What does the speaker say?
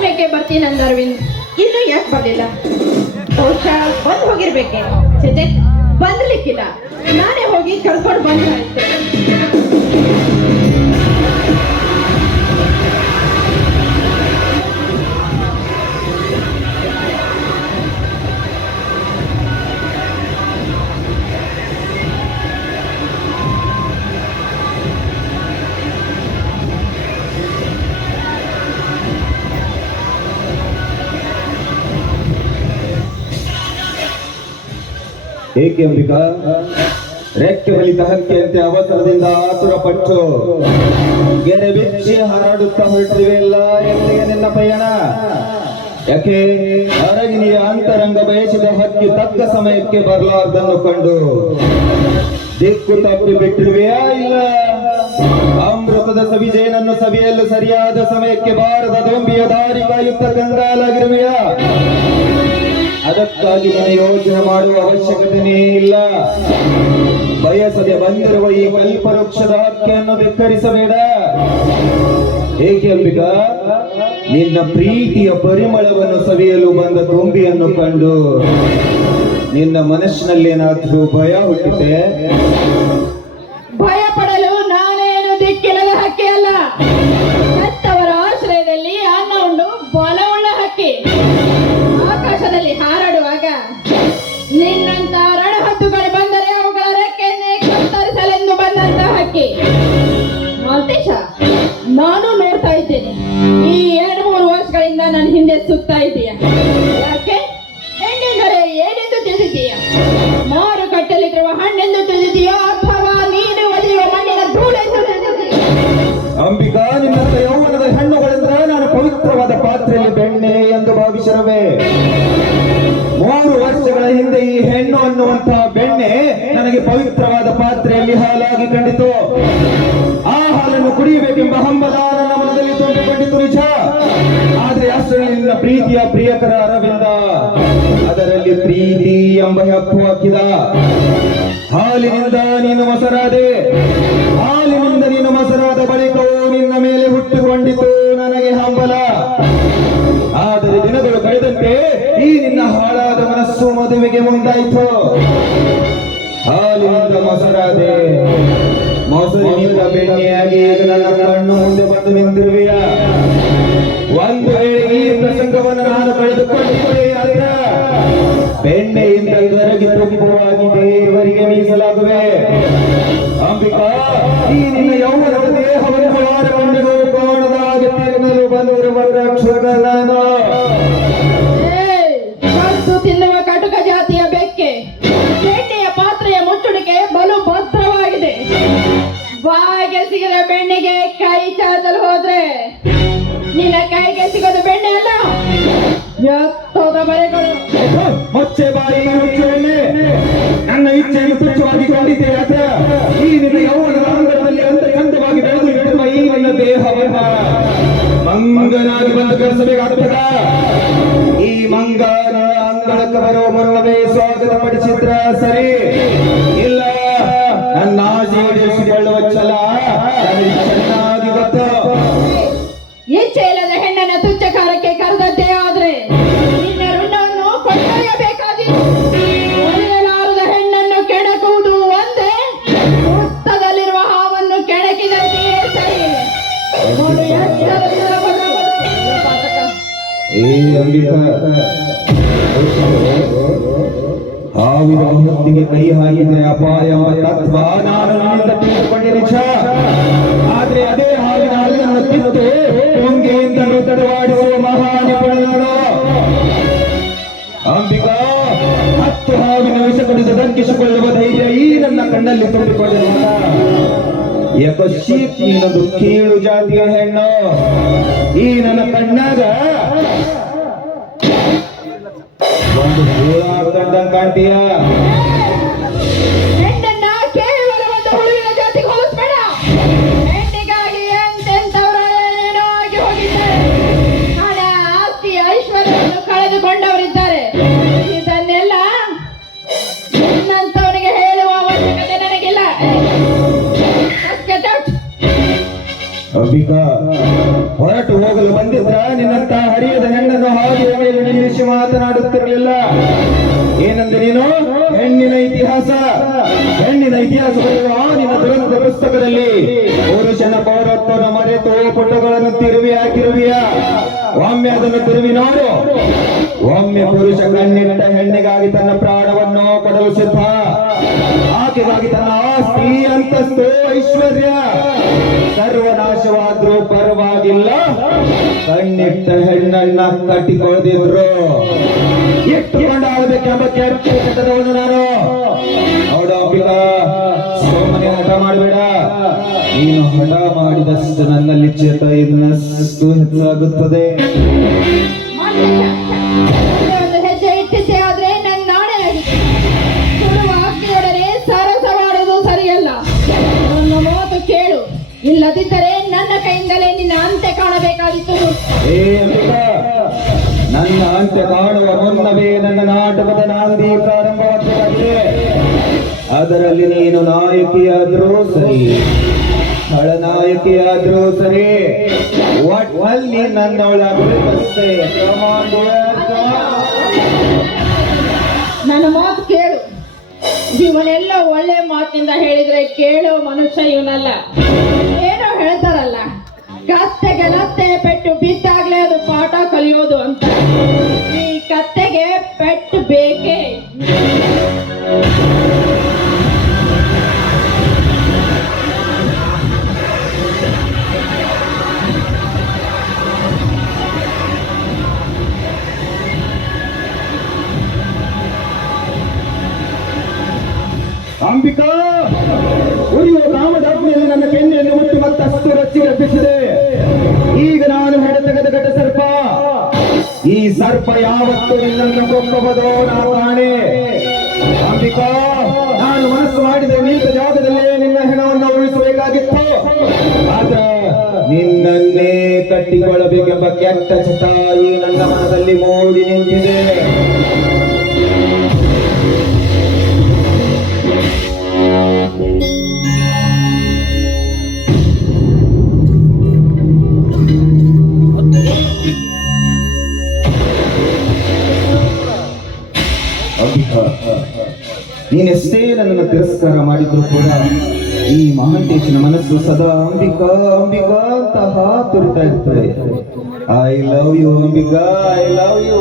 ಸಮಯಕ್ಕೆ ಬರ್ತೀನಿ ಅಂದ ಅರವಿಂದ್, ಇನ್ನೂ ಯಾಕೆ ಬರ್ಲಿಲ್ಲ? ಬಹುಶಃ ಬಂದು ಹೋಗಿರ್ಬೇಕೆ. ಸೆಜೆ ಬಂದ್ಲಿಕ್ಕಿಲ್ಲ, ನಾನೇ ಹೋಗಿ ಕರ್ಕೊಂಡು ಬಂದು ಏಕೆ ಅಂಬಿಕಾ, ರೆಕ್ಕೆ ಬಲಿತ ಹಕ್ಕಿಯಂತೆ ಅವಸರದಿಂದ ಆತುರ ಪಟ್ಟು ಗೆರೆ ಬಿಚ್ಚಿ ಹಾರಾಡುತ್ತಾ ಹೊರಟಿವೆಲ್ಲ ಎಲ್ಲಿಗೆ ನಿನ್ನ ಪಯಣ? ಯಾಕೆ ಅರಗಿನಿಯ ಅಂತರಂಗ ಬಯಸಿದ ಹಕ್ಕಿ ತಕ್ಕ ಸಮಯಕ್ಕೆ ಬರಲಾರ್ದನ್ನು ಕಂಡು ದಿಕ್ಕು ತಪ್ಪಿ ಬಿಟ್ಟಿರುವೆಯಾ? ಇಲ್ಲ ಅಮೃತದ ಸವಿಜೇನನ್ನು ಸವಿಯಲು ಸರಿಯಾದ ಸಮಯಕ್ಕೆ ಬಾರದ ದೊಂಬಿಯ ದಾರಿ ಕಾಯುತ್ತ ಕಂಗಾಲಾಗಿರುವೆಯಾ? ಅದಕ್ಕಾಗಿ ನೀನು ಯೋಚನೆ ಮಾಡುವ ಅವಶ್ಯಕತೆನೇ ಇಲ್ಲ. ಬಯಸದೆ ಬಂದಿರುವ ಈ ಕಲ್ಪವೃಕ್ಷದ ಹಕ್ಕಿಯನ್ನು ಧಿಕ್ಕರಿಸಬೇಡ. ಏಕೆ ಅಂಬಿಕಾ, ನಿನ್ನ ಪ್ರೀತಿಯ ಪರಿಮಳವನ್ನು ಸವಿಯಲು ಬಂದ ತುಂಬಿಯನ್ನು ಕಂಡು ನಿನ್ನ ಮನಸ್ಸಿನಲ್ಲೇನಾದ್ರೂ ಭಯ ಹುಟ್ಟಿದೆ? ಭಯ ಪಡಲು ನಾನೇನು ದಿಕ್ಕಿಲ್ಲದ ಹಕ್ಕಿ ಅಲ್ಲ. ಹೆತ್ತವರ ಆಶ್ರಯದಲ್ಲಿ ಅನ್ನ ಉಂಡು ಬಲವುಳ್ಳ ಹಕ್ಕಿ. ಆಕಾಶದಲ್ಲಿ ಹಾರಾಡುವಾಗ ನಿನ್ನಂತ ರಣಹದ್ದುಗಳು ಬಂದರೆ ಅವುಗಳ ರೆಕ್ಕೆಯನ್ನೇ ಕತ್ತರಿಸಲೆಂದು ಬಂದಂತ ಹಕ್ಕಿ. ಮಾಲ್ತೇಶ, ನಾನು ನೋಡ್ತಾ ಇದ್ದೇನೆ, ಈ 2-3 ವರ್ಷಗಳಿಂದ ನನ್ನ ಹಿಂದೆ ಸುತ್ತಾ ಇದೀಯ. ಯಾಕೆ? ಹೆಣ್ಣೆಂದರೆ ಏನೆಂದು ತಿಳಿದಿದ್ದೀಯ? ಮಾರುಕಟ್ಟೆಯಲ್ಲಿರುವ ಹಣ್ಣೆಂದು ತಿಳಿದಿದೆಯೋ ಅಥವಾ ನೀನು ಒದೆಯುವ ಮಣ್ಣಿನ ಧೂಳೆಂದು ತಿಳಿದಿದೆಯೋ? ಅಂಬಿಕಾ, ನಿನ್ನಂತ ಯೌವನದ ಹೆಣ್ಣುಗಳಿಂದ ನಾನು ಪವಿತ್ರವಾದ ಪಾತ್ರೆಯಲ್ಲಿ ಬೆಣ್ಣೆ ಎಂದು ಭಾವಿಸಿರುವೆ. 3 ವರ್ಷಗಳ ಹಿಂದೆ ಈ ಹೆಣ್ಣು ಅನ್ನುವಂತಹ ಬೆಣ್ಣೆ ನನಗೆ ಪವಿತ್ರವಾದ ಪಾತ್ರೆಯಲ್ಲಿ ಹಾಲಾಗಿ ಕಂಡಿತು. ಆ ಹಾಲನ್ನು ಕುಡಿಯಬೇಕೆಂಬ ಹಂಬಲ ನನ್ನ ಮನದಲ್ಲಿ ತುಂಬಿಕೊಂಡಿತು, ನಿಜ. ಆದ್ರೆ ಅಷ್ಟರಲ್ಲಿ ನಿನ್ನ ಪ್ರೀತಿಯ ಪ್ರಿಯಕರ ಅರವಿಂದ ಅದರಲ್ಲಿ ಪ್ರೀತಿ ಎಂಬ ಹಪ್ಪು ಹಾಕಿದ. ಹಾಲಿನಿಂದ ನೀನು ಮೊಸರಾದೆ, ಹಾಲಿನಿಂದ ನೀನು ಮೊಸರಾದ ಬಳಿಕವೂ ನಿನ್ನ ಮೇಲೆ ಹುಟ್ಟಿಕೊಂಡಿತು ನನಗೆ ಹಂಬಲ. ಆದರೆ ದಿನಗಳು ಕಳೆದಂತೆ ಈ ನಿನ್ನ ಹಾಳಾದ ಮನಸ್ಸು ಮದುವೆಗೆ ಮುಂದಾಯಿತು. ಹಾಲಿನಿಂದ ಮೊಸರಾದೆ, ಮೊಸರಿನಿಂದ ಬೆಣ್ಣೆಯಾಗಿ ಈಗ ನನ್ನ ಕಣ್ಣು ಮುಂದೆ ಬಂದು ನಿಂತಿರುವೆಯ. ಒಂದು ವೇಳೆ ಈ ಪ್ರಸಂಗವನ್ನು ನಾನು ಕಳೆದುಕೊಂಡಿದ್ದೆ ಆದ್ರೆ ಬೆಣ್ಣೆಯಿಂದ ಕರಗಿ ತುಪ್ಪವಾಗಿ ದೇವರಿಗೆ ಮೀಸಲಾಗುವೆ. ಅಂಬಿಕಾ, ಈ ನಿನ್ನ ಯೌವನದ ದೇಹವನ್ನು ಹಾರಿಕೊಂಡು ಕಾಣದಾಗಿ ತಿನ್ನಲು ಬಂದಿರುವ ರಕ್ಷಕನಾನು. ತಿನ್ನುವ ಕಟುಕ ಜಾತಿಯ ಬೆಕ್ಕೆ, ಬೆಣ್ಣೆಯ ಪಾತ್ರೆಯ ಮುಚ್ಚುಳಿಕೆ ಬಲು ಭದ್ರವಾಗಿದೆ. ಬಾಯಿಗೆ ಸಿಗದ ಬೆಣ್ಣೆಗೆ ಕೈ ಚಾಚಲು ಹೋದ್ರೆ ನಿನ್ನ ಕೈಗೆ ಸಿಗೋದು ಬೆಣ್ಣೆ ಅಲ್ಲ, ಎತ್ತೋದ ಬರೆಗಳು. ಮುಚ್ಚೆ ಬಾಯಿ, ಮುಚ್ಚೆ ಬೆಣ್ಣೆ. ನನ್ನ ಇಚ್ಛೆಯನ್ನು ತುಚ್ಛವಾಗಿ ಕಂಡಿದ್ದೆ ಆತ. ಈ ನಿನ್ನ ಯೌವನದ ಅಂಗದಲ್ಲಿ ಅಂತ ಚಂದವಾಗಿ ಬೆಳೆದು ಬೆಳೆಯುವ ಈ ನಿನ್ನ ದೇಹವನ್ನ ಮಂಗನಾಗಿ ಬಂದು ಕಳಿಸಬೇಕಾಗ್ತದ. ಈ ಮಂಗನ ಅಂಗಳಕ್ಕೆ ಬರುವ ಮುನ್ನವೇ ಸ್ವಾಗತ ಪಡಿಸಿದ್ರ ಸರಿ, ಇಲ್ಲ ನನ್ನ ಆಸೆ ಈಡೇರಿಸಿಕೊಳ್ಳುವ ಛಲ ನನಗೆ ಚೆನ್ನಾಗಿ ಗೊತ್ತು. ಇಚ್ಛೆ ಇಲ್ಲದ ಹೆಣ್ಣನ ತುಚ್ಚಕಾರಕ್ಕೆ ಕರೆದದ್ದೇ ಆದ್ರೆ ನಿನ್ನ ಋಣವನ್ನು ಕೊಂಡೊಯ್ಯಬೇಕಾಗಿತ್ತು. ಒಲಿಯಲಾರದ ಹೆಣ್ಣನ್ನು ಕೆಣಕುವುದು ಒಂದೇ, ಹುತ್ತದಲ್ಲಿರುವ ಹಾವನ್ನು ಕೆಣಕಿದಂತೆಯೇ ಸರಿ. ಹಾವಿನ ಹೊತ್ತಿಗೆ ಕೈ ಹಾಕಿದ್ರೆ ಅಪಾಯ ಎಂಬ ತತ್ವ ನಾನು ನಿನ್ನಿಂದ ತಿಳಿದುಕೊಂಡೆ ನಿಜ. ಆದ್ರೆ ಅದೇ ಹಾವಿನ ಹಲ್ಲನ್ನು ಕಿತ್ತು ಹೊಂಗೆಯಿಂದ ತಡವಾಡಿಸುವ ಮಹಾ ನಿಪುಣನು ಅಂಬಿಕಾ. 10 ಹಾವಿನ ವಿಷ ಕುಡಿದು ದಂಕಿಸಿಕೊಳ್ಳುವ ಧೈರ್ಯ ಈ ನನ್ನ ಕಣ್ಣಲ್ಲಿ ತುಂಬಿಕೊಂಡಿರುವಾಗ ಯಾಕೋ ಶೀತ್ ನೀನೊಂದು ಕೀಳು ಜಾತಿಯ ಹೆಣ್ಣು. ಈ ನನ್ನ ಕಣ್ಣಾಗ ಒಂದು ಹೂಳ ಕಂಡಂಗ್ ಕಾಣ್ತೀಯ. ಹೆಣ್ಣನ್ನ ಕೇವಲ ಒಂದು ಹುಳುವಿನ ಜಾತಿಗೆ ಹೋಲಿಸ್ಬೇಡ. ಹೆಣ್ಣಿಗಾಗಿ ಎಂತೆಂಥವರೇನೋ ಆಗಿ ಹೋಗಿದ್ದಾರೆ. ಹಣ, ಆಸ್ತಿ, ಐಶ್ವರ್ಯವನ್ನು ಕಳೆದುಕೊಂಡವರಿದ್ದಾರೆ. ಇದನ್ನೆಲ್ಲ ನಿನ್ನಂಥವನಿಗೆ ಹೇಳುವ ಅವಶ್ಯಕತೆ ನನಗಿಲ್ಲ. ಅಂಬಿಕಾ, ಹೊರಟು ಹೋಗಲು ಬಂದಿದ್ರ ನಿನ್ನಂತ ಹರಿಯದ ಹೆಣ್ಣನ್ನು ಹಾದಿಯ ಮೇಲೆ ನಿಲ್ಲಿಸಿ ಮಾತನಾಡುತ್ತಿರಲಿಲ್ಲ. ಏನಂದ್ರೆ ನೀನು ಹೆಣ್ಣಿನ ಇತಿಹಾಸ ಬರೆಯುವ ನಿನ್ನ ದುರಂತ ಪುಸ್ತಕದಲ್ಲಿ ಪುರುಷನ ಪೌರತ್ವವನ್ನು ಮರೆತು ಪುಟಗಳನ್ನು ತಿರುವಿ ಹಾಕಿರುವಿಯ. ಒಮ್ಮೆ ಅದನ್ನು ತಿರುವಿ ನೋಡು. ಒಮ್ಮೆ ಪುರುಷ ಕಣ್ಣಿಟ್ಟ ಹೆಣ್ಣಿಗಾಗಿ ತನ್ನ ಪ್ರಾಣವನ್ನು ಕೊಡಲು ಸಿದ್ಧ. ಆಕೆಗಾಗಿ ತನ್ನ ಆಸ್ತಿ, ಅಂತಸ್ತು, ಐಶ್ವರ್ಯ ಸರ್ವನಾಶವಾದ್ರೂ ಪರವಾಗಿಲ್ಲ, ಕಣ್ಣಿಟ್ಟ ಹೆಣ್ಣನ್ನ ಕಟ್ಟಿಕೊಳ್ಳದಿದ್ರು ಇಟ್ಟುಕೊಂಡಾಗಬೇಕೆಂಬ ಕೆಟ್ಟದವನು ನಾನು. ಹೌದು ಅಂಬಿಕಾ, ಸೋಮನೆ ಹಠ ಮಾಡಬೇಡ. ನೀನು ಹಠ ಮಾಡಿದಷ್ಟು ನನ್ನಲ್ಲಿ ಚೇತ ಇನ್ನಷ್ಟು ಹೆಚ್ಚಾಗುತ್ತದೆ. ಒಂದು ಹೆಜ್ಜೆ ಇಟ್ಟಿದ್ದೆ ಆದ್ರೆ ನನ್ನ ನಾಳೆ ಆಗಿದೆ. ಸುಡುವ ಅಗ್ನಿಯೊಡನೆ ಸರಸ ಮಾಡುವುದು ಸರಿಯಲ್ಲ. ನನ್ನ ಮಾತು ಕೇಳು, ಇಲ್ಲದಿದ್ದರೆ ನನ್ನ ಕೈಯಿಂದಲೇ ನಿನ್ನ ಅಂತ್ಯ ಕಾಣಬೇಕಾದಿತ್ತು. ಏ ಅಂಬಿಕಾ, ನನ್ನ ಅಂತ್ಯ ಕಾಣುವ ಮುನ್ನವೇ ನನ್ನ ನಾಟಕದ ನಾಂದಿ ಪ್ರಾರಂಭವಾಗಿದೆ. ಅದರಲ್ಲಿ ನೀನು ನಾಯಕಿಯಾದ್ರೂ ಸರಿ, ಖಳನಾಯಕಿಯಾದ್ರೂ ಸರಿ, ಒಟ್ಟಲ್ಲಿ ನನ್ನವಳಾಗಬೇಕಷ್ಟೇ. ನನ್ನ ಮಾತು ಕೇಳು. ಇವನೆಲ್ಲ ಒಳ್ಳೆ ಮಾತಿನಿಂದ ಹೇಳಿದ್ರೆ ಕೇಳೋ ಮನುಷ್ಯ ಇವನಲ್ಲ. ಏನೋ ಹೇಳ್ತಾರಲ್ಲ, ಕತ್ತೆಗೆ ಲತ್ತೆ ಪೆಟ್ಟು ಬಿದ್ದಾಗ್ಲೇ ಅದು ಪಾಠ ಕಲಿಯೋದು ಅಂತ. ಈ ಕತ್ತೆಗೆ ಪೆಟ್ಟು ಬೇಕೇ. ಅಂಬಿಕಾ, ಉರಿಯುವ ಕಾಮದ ಅಗ್ನಿಯಲ್ಲಿ ನನ್ನ ಕೆನ್ನೆಯನ್ನು ಮುಟ್ಟಿ ಮತ್ತಷ್ಟು ರಚ್ಚಿಗೆಬ್ಬಿಸಿದೆ. ಈಗ ನಾನು ಹೆಡೆತೆಗೆದ ಘಟ ಸರ್ಪ. ಈ ಸರ್ಪ ಯಾವತ್ತು ನಿನ್ನನ್ನು ಕೊಂಬುವುದೋ ನಾವು ಕಾಣೆ. ಅಂಬಿಕಾ, ನಾನು ಮನಸ್ಸು ಮಾಡಿದ ನಿಂತ ಜಾಗದಲ್ಲೇ ನಿನ್ನ ಹೆಣವನ್ನು ಉಳಿಸಬೇಕಾಗಿತ್ತು. ಆದ್ರೆ ನಿನ್ನನ್ನೇ ಕಟ್ಟಿಕೊಳ್ಳಬೇಕೆಂಬ ಕೆಟ್ಟ ಚಟ ಈ ನನ್ನ ಮನದಲ್ಲಿ ಮೂಡಿ ನಿಂತಿದೆ. ನೀನೆಷ್ಟೇ ನನ್ನನ್ನು ತಿರಸ್ಕಾರ ಮಾಡಿದ್ರು ಕೂಡ ಈ ಮಹಾಂತೇಶನ ಮನಸ್ಸು ಸದಾ ಅಂಬಿಕಾ ಅಂಬಿಕಾ ಅಂತ ಹಾತುರಿತಾ ಇರ್ತದೆ. I love you Ambika, I love you.